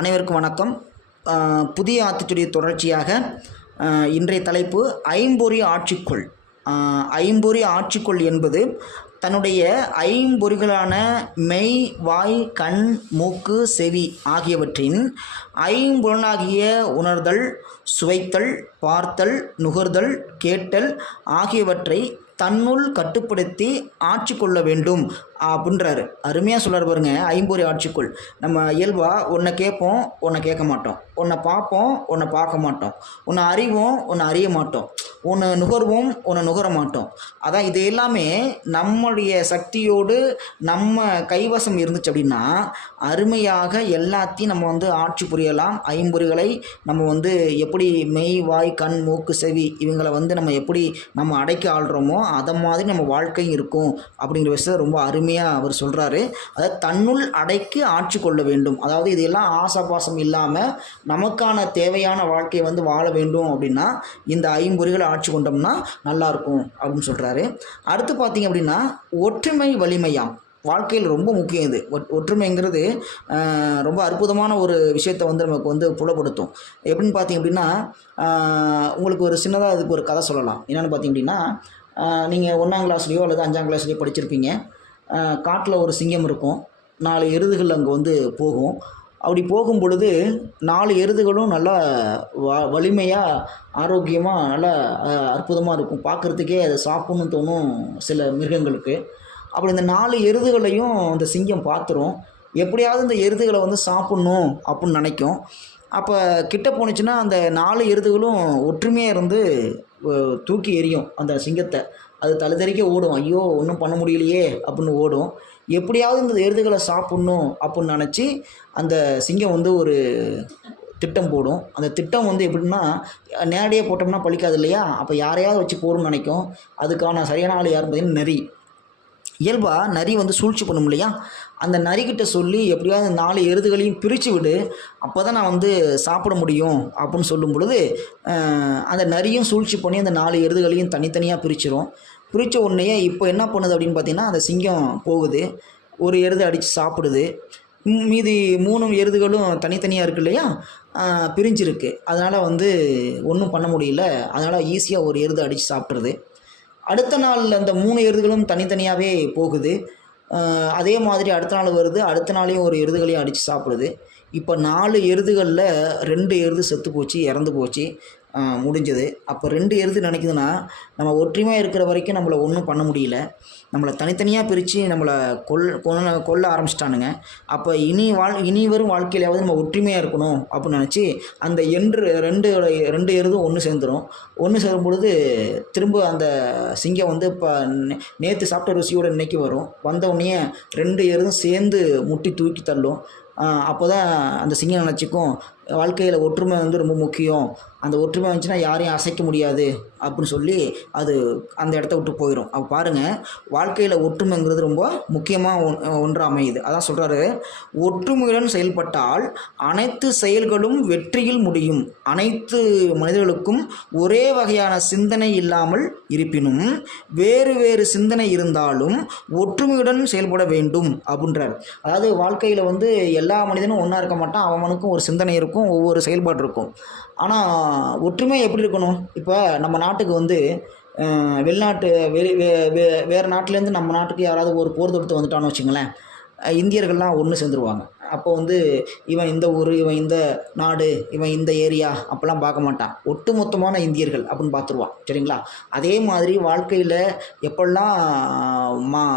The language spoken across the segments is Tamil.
அனைவருக்கும் வணக்கம். புதிய ஆத்திச்சுடைய தொடர்ச்சியாக இன்றைய தலைப்பு ஐம்பொறி ஆட்சிக்குள். ஐம்பொறி ஆட்சிக்குள் என்பது தன்னுடைய ஐம்பொறிகளான மெய், வாய், கண், மூக்கு, செவி ஆகியவற்றின் ஐம்புலனாகிய உணர்தல், சுவைத்தல், பார்த்தல், நுகர்தல், கேட்டல் ஆகியவற்றை தன்னுள் கட்டுப்படுத்தி ஆட்சி கொள்ள வேண்டும் அப்படின்றாரு. அருமையாக சொல்கிறார் பாருங்க. ஐம்பொறி ஆட்சிக்குள் நம்ம இயல்பாக ஒன்றை கேட்போம், ஒன்றை கேட்க மாட்டோம், ஒன்றை பார்ப்போம், ஒன்றை பார்க்க மாட்டோம், ஒன்று அறிவோம், ஒன்று அறிய மாட்டோம், ஒன்று நுகர்வோம், ஒன்று நுகர மாட்டோம். அதான் இது எல்லாமே நம்முடைய சக்தியோடு நம்ம கைவசம் இருந்துச்சு அப்படின்னா அருமையாக எல்லாத்தையும் நம்ம ஆட்சி புரியலாம். ஐம்பொறிகளை நம்ம எப்படி மெய், வாய், கண், மூக்கு, செவி இவங்களை நம்ம எப்படி நம்ம அடைக்க ஆள்றோமோ அதை மாதிரி நம்ம வாழ்க்கையும் இருக்கும் அப்படிங்கிற விஷயத்தை ரொம்ப அருமையாக அவர் சொல்கிறாரு. அதாவது தன்னுள் அடைக்கு ஆட்சி கொள்ள வேண்டும். அதாவது இதெல்லாம் ஆசாபாசம் இல்லாமல் நமக்கான தேவையான வாழ்க்கையை வாழ வேண்டும் அப்படின்னா இந்த ஐம்பொறிகளை ஆட்சி கொண்டோம்னா நல்லாயிருக்கும் அப்படின்னு சொல்கிறாரு. அடுத்து பார்த்திங்க அப்படின்னா ஒற்றுமை வலிமையாம். வாழ்க்கையில் ரொம்ப முக்கியம் இது. ஒற்றுமைங்கிறது ரொம்ப அற்புதமான ஒரு விஷயத்தை நமக்கு புலப்படுத்தும். எப்படின்னு பார்த்திங்க அப்படின்னா உங்களுக்கு ஒரு சின்னதாக அதுக்கு ஒரு கதை சொல்லலாம். என்னென்னு பார்த்திங்க அப்படின்னா நீங்கள் 1ஆம் கிளாஸ்லேயோ அல்லது 5ஆம் கிளாஸ்லேயோ படிச்சிருப்பீங்க. காட்டில் ஒரு சிங்கம் இருக்கும். 4 எருதுகள் அங்கே போகும். அப்படி போகும் பொழுது 4 எருதுகளும் நல்லா வலிமையாக, ஆரோக்கியமாக, நல்லா அற்புதமாக இருக்கும். பார்க்குறதுக்கே அதை சாப்பிட்ணுன்னு தோணும் சில மிருகங்களுக்கு. அப்படி இந்த 4 எருதுகளையும் அந்த சிங்கம் பார்த்துரும். எப்படியாவது இந்த எருதுகளை சாப்பிட்ணும் அப்படின்னு நினைக்கும். அப்போ கிட்ட போணுச்சுன்னா அந்த 4 எருதுகளும் ஒற்றுமையாக இருந்து தூக்கி எறியும் அந்த சிங்கத்தை. அது தலைதறிக்க ஓடும். ஐயோ ஒன்றும் பண்ண முடியலையே அப்படின்னு ஓடும். எப்படியாவது இந்த எருதுகளை சாப்பிட்ணும் அப்படின்னு நினச்சி அந்த சிங்கம் ஒரு திட்டம் போடும். அந்த திட்டம் எப்படின்னா நேரடியாக போட்டோம்னா பழிக்காது இல்லையா? அப்போ யாரையாவது வச்சு போகணும்னு நினைக்கும். அதுக்கான சரியான ஆள் யாருன்னு பார்த்தீங்கன்னா நரி. இயல்பாக நரி சூழ்ச்சி பண்ணும் இல்லையா? அந்த நரிக்கிட்ட சொல்லி எப்படியாவது 4 எருதுகளையும் பிரித்து விடு, அப்போ தான் நான் சாப்பிட முடியும் அப்படின்னு சொல்லும் பொழுது அந்த நரியும் சூழ்ச்சி பண்ணி அந்த 4 எருதுகளையும் தனித்தனியாக பிரிச்சிடும். பிரித்த உடனே இப்போ என்ன பண்ணுது அப்படின்னு பார்த்திங்கன்னா அந்த சிங்கம் போகுது, ஒரு எருது அடித்து சாப்பிடுது. மீதி 3 எருதுகளும் தனித்தனியாக இருக்குது இல்லையா? பிரிஞ்சிருக்கு. அதனால் ஒன்றும் பண்ண முடியல. அதனால் ஈஸியாக ஒரு எருது அடித்து சாப்பிட்ருது. அடுத்த நாள் அந்த 3 எருதுகளும் தனித்தனியாகவே போகுது. அதே மாதிரி அடுத்த நாள் வருது. அடுத்த நாளையும் ஒரு எருதுகளையும் அடித்து சாப்பிடுது. இப்போ 4 எருதுகளில் 2 எருது செத்து போச்சு, இறந்து போச்சு, முடிஞ்சது. அப்போ 2 எருது நினைக்குதுன்னா நம்ம ஒற்றுமையாக இருக்கிற வரைக்கும் நம்மளை ஒன்றும் பண்ண முடியல. நம்மளை தனித்தனியாக பிரித்து நம்மளை கொல்ல ஆரம்பிச்சிட்டானுங்க. அப்போ இனி வரும் வாழ்க்கையிலாவது நம்ம ஒற்றுமையாக இருக்கணும் அப்படின்னு நினச்சி அந்த 2 எருதும் ஒன்று சேர்ந்துடும். ஒன்று சேரும் பொழுது திரும்ப அந்த சிங்கம் இப்போ நேற்று சாப்பிட்ட ருசியோடு இன்னைக்கு வரும். வந்த உடனே 2 எருதும் சேர்ந்து முட்டி தூக்கி தள்ளும். அப்போ தான் அந்த சிங்கம் நினச்சிக்கும் வாழ்க்கையில் ஒற்றுமை ரொம்ப முக்கியம். அந்த ஒற்றுமை வந்துச்சுன்னா யாரையும் அசைக்க முடியாது அப்படின்னு சொல்லி அது அந்த இடத்த விட்டு போயிடும். அப்போ பாருங்கள், வாழ்க்கையில் ஒற்றுமைங்கிறது ரொம்ப முக்கியமாக ஒன்றாக அமையுது. அதான் சொல்கிறாரு, ஒற்றுமையுடன் செயல்பட்டால் அனைத்து செயல்களும் வெற்றியில் முடியும். அனைத்து மனிதர்களுக்கும் ஒரே வகையான சிந்தனை இல்லாமல் இருப்பினும் வேறு வேறு சிந்தனை இருந்தாலும் ஒற்றுமையுடன் செயல்பட வேண்டும் அப்படின்றார். அதாவது வாழ்க்கையில் எல்லா மனிதனும் ஒன்றா இருக்க மாட்டான். அவனுக்கும் ஒரு சிந்தனை இருக்கும், ஒவ்வொரு செயல்பாடு இருக்கும். ஆனால் ஒற்றுமை எப்படி இருக்கணும்? இப்போ நம்ம நாட்டுக்கு வெளிநாட்டு வேறு நாட்டிலேருந்து நம்ம நாட்டுக்கு யாராவது ஒரு போர் தொடுத்து வந்துட்டான்னு வச்சுங்களேன், இந்தியர்கள்லாம் ஒன்று சேர்ந்துருவாங்க. அப்போ இவன் இந்த ஊர், இவன் இந்த நாடு, இவன் இந்த ஏரியா அப்போல்லாம் பார்க்க மாட்டான். ஒட்டுமொத்தமான இந்தியர்கள் அப்படின்னு பார்த்துருவான். சரிங்களா? அதே மாதிரி வாழ்க்கையில் எப்பெல்லாம்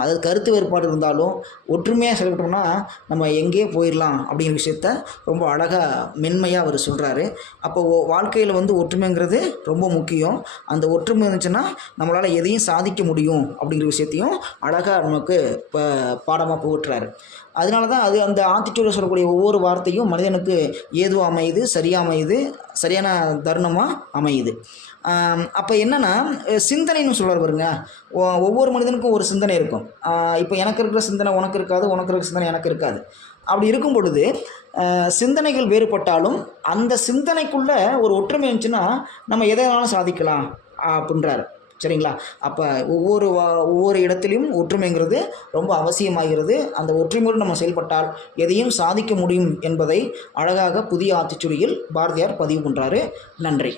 அதாவது கருத்து வேறுபாடு இருந்தாலும் ஒற்றுமையாக செயல்பட்டோம்னா நம்ம எங்கேயே போயிடலாம் அப்படிங்கிற விஷயத்த ரொம்ப அழகாக மென்மையாக அவர் சொல்கிறாரு. அப்போ வாழ்க்கையில் ஒற்றுமைங்கிறது ரொம்ப முக்கியம். அந்த ஒற்றுமை இருந்துச்சுன்னா நம்மளால் எதையும் சாதிக்க முடியும் அப்படிங்கிற விஷயத்தையும் அழகாக நமக்கு இப்போ பாடமாக புகட்டுறாரு. அதனால தான் அந்த ஆத்திச்சூடில் சொல்லக்கூடிய ஒவ்வொரு வார்த்தையும் மனிதனுக்கு ஏதுவாக அமையுது, சரியாக அமையுது, சரியான தருணமாக அமையுது. அப்போ என்னென்னா சிந்தனைன்னு சொல்கிறார் பாருங்க. ஒவ்வொரு மனிதனுக்கும் ஒரு சிந்தனை இருக்கும். இப்போ எனக்கு இருக்கிற சிந்தனை உனக்கு இருக்காது, உனக்கு இருக்கிற சிந்தனை எனக்கு இருக்காது. அப்படி இருக்கும் பொழுது சிந்தனைகள் வேறுபட்டாலும் அந்த சிந்தனைக்குள்ளே ஒரு ஒற்றுமை இருந்துச்சுன்னா நம்ம எதை வேணாலும் சாதிக்கலாம் அப்படின்றார். சரிங்களா? அப்போ ஒவ்வொரு இடத்துலையும் ஒற்றுமைங்கிறது ரொம்ப அவசியமாகிறது. அந்த ஒற்றுமையோடு நம்ம செயல்பட்டால் எதையும் சாதிக்க முடியும் என்பதை அழகாக புதிய ஆத்திச்சூடியில் பாரதியார் பதிவு பண்ணுறாரு. நன்றி.